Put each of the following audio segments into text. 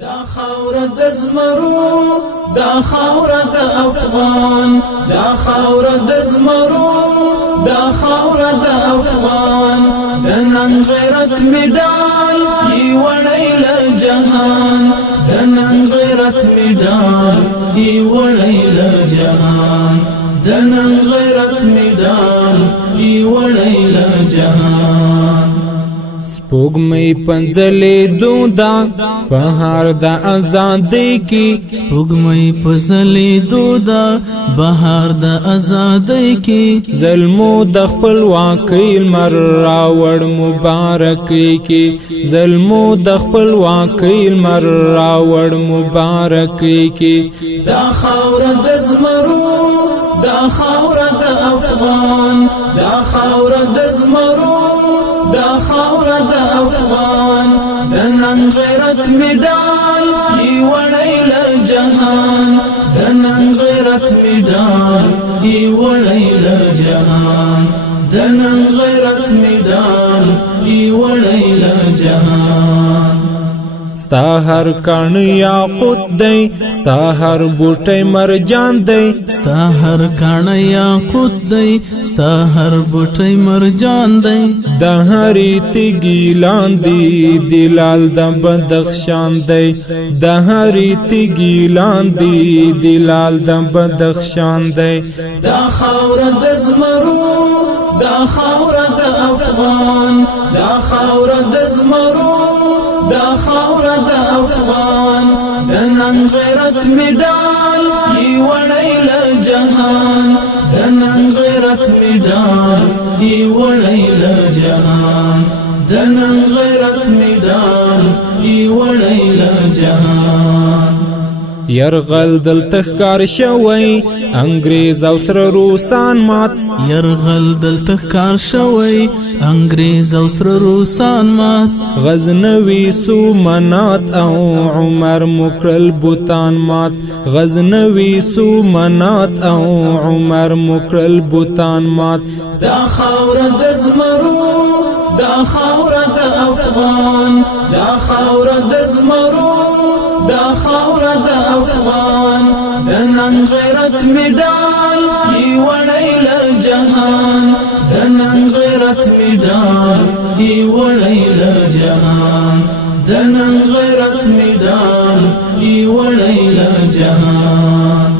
دا خاوره د زمرو دا خاوره د افغان دا خاوره د زمرو دا خاوره د افغان د نن غیرت میدان ای وړی له جهان د نن غیرت میدان ای وړی له جهان د نن غیرت میدان ای وړی له جهان سپوږمۍ پنځلې دودا په هر د آزادۍ کې سپوږمۍ پنځلې دودا بهار د آزادۍ کې ظلمو د خپلواکۍ لمر راوړ مبارکۍ کې ظلمو د خپلواکۍ لمر راوړ مبارکۍ کې دا خاوره د زمرو دا خاوره د افغان دا خاوره د زمرو دا خاوره د افغان د نن غیرت میدان ای وړی له جهان د نن غیرت میدان ای وړی له جهان د نن غیرت میدان ای وړی له جهان ستا هر کان یاقوت دی ستا هر بوټی مرجان دی ستا هر کان یاقوت دی ستا هر بوټی مرجان دی د هرې تیږې لاندې دلال د بدخشان دی د هرې تیږې لاندې دلال د بدخشان دی دا خاوره د زمرو دا خاوره د افغان دا خاوره د زمرو دا خاوره د افغان د نن غیرت میدان ای وړی له جهان د نن غیرت میدان ای وړی له جهان د نن غیرت میدان ای وړی له جهان یرغل دلته ښکار شوی انګریز او سره روسان مات یرغل دلته ښکار شوی انګریز او سره روسان مات غزنوي سومنات او عمر مکرل بوتان مات غزنوي سومنات او عمر مکرل بوتان مات دا خاوره د زمرو دا خاوره د افغان دا خاوره د زمرو دا خاوره د افغان د نن غیرت میدان ای وړی له جهان د نن غیرت میدان ای وړی له جهان د نن غیرت میدان ای وړی له جهان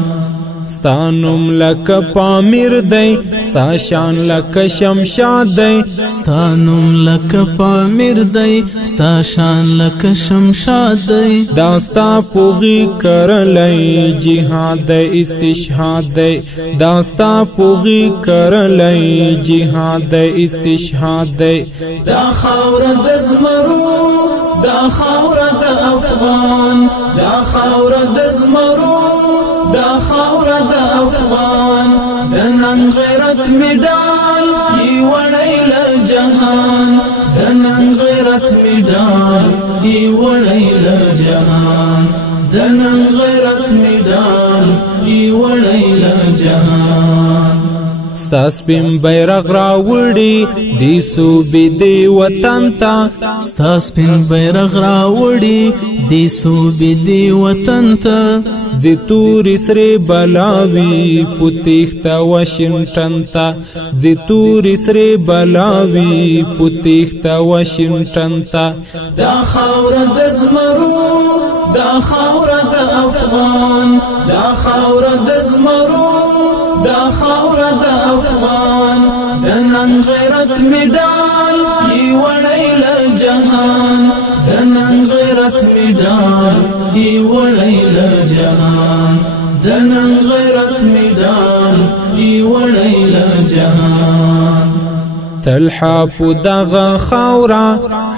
ستا نوم لکه پامیر دی ستا شان لکه شمشاد دی ستا نوم لکه پامیر دی ستا شان لکه شمشاد دی دا ستا پوغی کرلی جهاد دی استشهاد دی دا ستا پوغی کرلی جهاد دی استشهاد دی دا خاوره د زمرو دا خاوره د افغان دا خاوره د زمرو دا خاوره د افغان د نن غیرت میدان ای وړی له جهان د نن غیرت میدان ای وړی له جهان د نن غیرت میدان ای وړی له جهان ستا سپین بیرغ راوړي دی صوبې دی وطن ته ستا سپین بیرغ راوړي دی صوبې دی وطن ته زی توری سری بلاوی پتیختا واشنگټن تا زی توری سری بلاوی پتیختا واشنگټن تا دا خاوره د زمرو دا خاوره د افغان دا خاوره د زمرو دا خاوره د افغان د نن غیرت میدان ای وړی له جهان د نن غیرت میدان ای وړی له جهان د نن غیرت میدان ای وړی له جهان تلحا پو دغه خاورا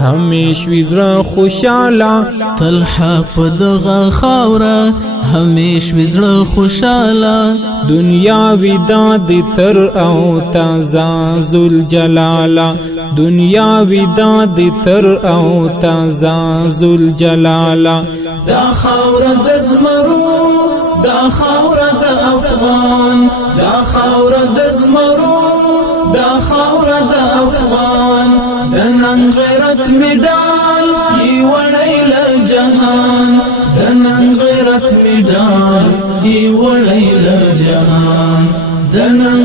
همیش وزر خوشاله تلحا په دغه خاوره همیش وزړه خوشاله دنیا ودا دی تر او تازه ذل جلاله دنیا ودا دی تر او تازه ذل جلاله دا خاوره د زمرو دا خاوره د افغان دا خاوره د زمرو دا خاوره د افغان د نن غیرت میدان ای وړی له جهان د نن غیرت می ډال ای وړی له جهان د نن